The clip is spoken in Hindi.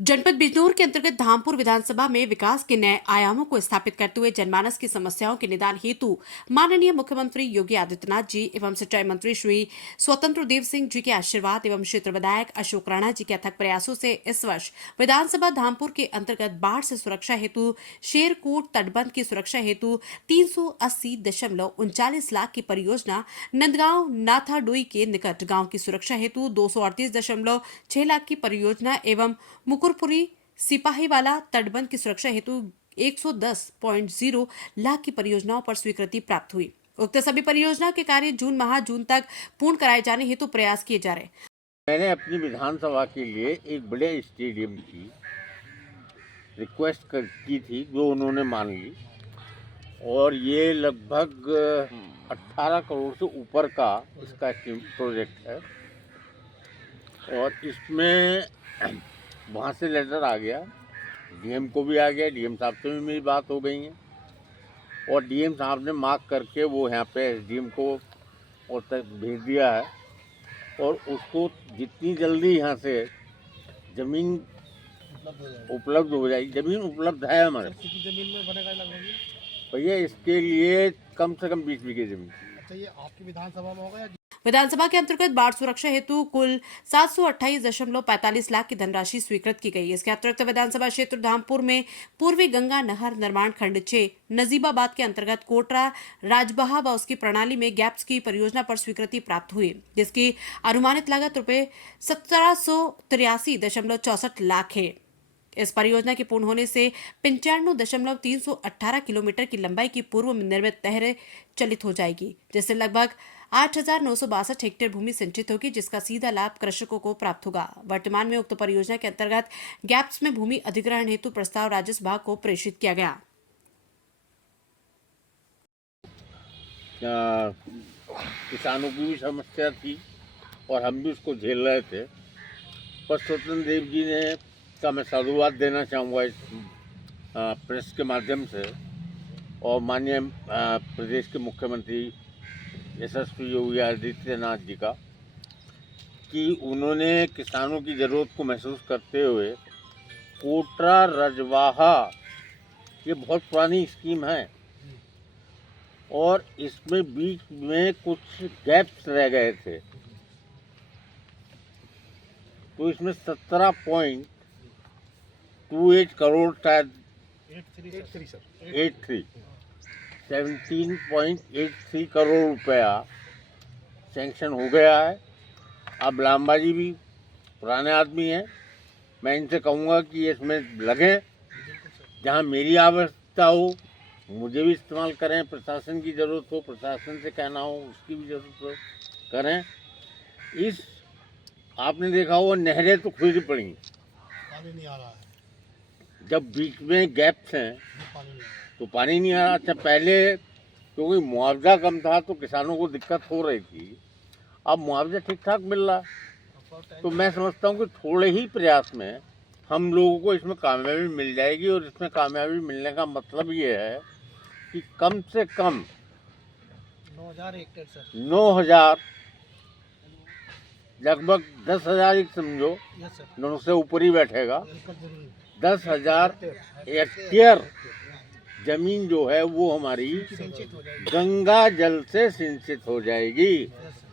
जनपद बिजनौर के अंतर्गत धामपुर विधानसभा में विकास के नए आयामों को स्थापित करते हुए जनमानस की समस्याओं के निदान हेतु माननीय मुख्यमंत्री योगी आदित्यनाथ जी एवं सिंचाई मंत्री श्री स्वतंत्र देव सिंह जी के आशीर्वाद एवं क्षेत्र विधायक अशोक राणा जी के अथक प्रयासों से इस वर्ष विधानसभा धामपुर के अंतर्गत बाढ़ से सुरक्षा हेतु शेरकोट तटबंध की सुरक्षा हेतु 380.39 लाख की परियोजना, नंदगांव नाथाडोई के निकट गांव की सुरक्षा हेतु 238.6 लाख की परियोजना एवं मुकुरपुरी सिपाहीवाला तटबंध की सुरक्षा हेतु 110.0 लाख की परियोजनाओं पर स्वीकृति प्राप्त हुई। उक्त सभी परियोजना के कार्य जून तक पूर्ण कराए जाने हेतु प्रयास किए जा रहे हैं। मैंने अपनी विधानसभा के लिए एक बड़े स्टेडियम की रिक्वेस्ट की थी, जो उन्होंने मान ली, और ये लगभग 18 करोड़ से ऊपर का इसका प्रोजेक्ट है। और इसमें वहाँ से लेटर आ गया, डीएम को भी आ गया, डीएम साहब से भी मेरी बात हो गई है, और डीएम साहब ने मार्क करके वो यहाँ पे एसडीएम को और तक भेज दिया है। और उसको जितनी जल्दी यहाँ से ज़मीन उपलब्ध हो जाएगी, ज़मीन उपलब्ध है हमारे। जमीन में बनेगा लगभग भैया इसके लिए कम से कम 20 बीघे जमीन। अच्छा, ये आपकी विधानसभा में होगा या विधानसभा के अंतर्गत बाढ़ सुरक्षा हेतु कुल 728.45 लाख की धनराशि स्वीकृत की गई। इसके अतिरिक्त विधानसभा क्षेत्र धामपुर में पूर्वी गंगा नहर निर्माण खंड 6 नजीबाबाद के अंतर्गत कोटरा राजबहा व उसकी प्रणाली में गैप्स की परियोजना पर स्वीकृति प्राप्त हुई, जिसकी अनुमानित लागत रुपए 1783.64 लाख है। इस परियोजना के पूर्ण होने से 95.318 किलोमीटर की लंबाई की पूर्व निर्मित नहर चलित हो जाएगी, जिससे लगभग 8,962 हेक्टेयर भूमि सिंचित होगी, जिसका सीधा लाभ कृषकों को प्राप्त होगा। वर्तमान में उक्त परियोजना के अंतर्गत गैप्स में भूमि अधिग्रहण हेतु प्रस्ताव राजस्व विभाग को प्रेषित किया गया। किसानों की भी समस्या थी और हम भी उसको झेल रहे थे, पर स्वतंत्र देव जी ने का मैं साधुवाद देना चाहूँगा इस प्रेस के माध्यम से, और माननीय प्रदेश के मुख्यमंत्री यशस्वी योगी आदित्यनाथ जी का, कि उन्होंने किसानों की ज़रूरत को महसूस करते हुए कोटरा रजवाहा, ये बहुत पुरानी स्कीम है और इसमें बीच में कुछ गैप्स रह गए थे, तो इसमें 17.28 करोड़ शायद 17.83 करोड़ रुपया सैंक्शन हो गया है। अब लांबा जी भी पुराने आदमी हैं, मैं इनसे कहूँगा कि इसमें लगें, जहाँ मेरी आवश्यकता हो मुझे भी इस्तेमाल करें, प्रशासन की ज़रूरत हो प्रशासन से कहना हो उसकी भी ज़रूरत हो करें। इस आपने देखा होगा नहरें तो खुद पड़ी, पानी नहीं आ रहा है, जब बीच में गैप्स हैं पानी नहीं आ तो पानी नहीं आ रहा। अच्छा, पहले क्योंकि मुआवजा कम था तो किसानों को दिक्कत हो रही थी, अब मुआवजा ठीक ठाक मिल रहा, तो मैं समझता हूँ कि थोड़े ही प्रयास में हम लोगों को इसमें कामयाबी मिल जाएगी। और इसमें कामयाबी मिलने का मतलब ये है कि कम से कम 9,000 हेक्टेयर सर। 9,000 लगभग 10,000 ही समझो, यस सर, 9 से ऊपर ही बैठेगा। बिल्कुल जरूरी। 10,000 हेक्टेयर जमीन जो है वो हमारी सिंचित हो जाएगी। गंगा जल से सिंचित हो जाएगी। यस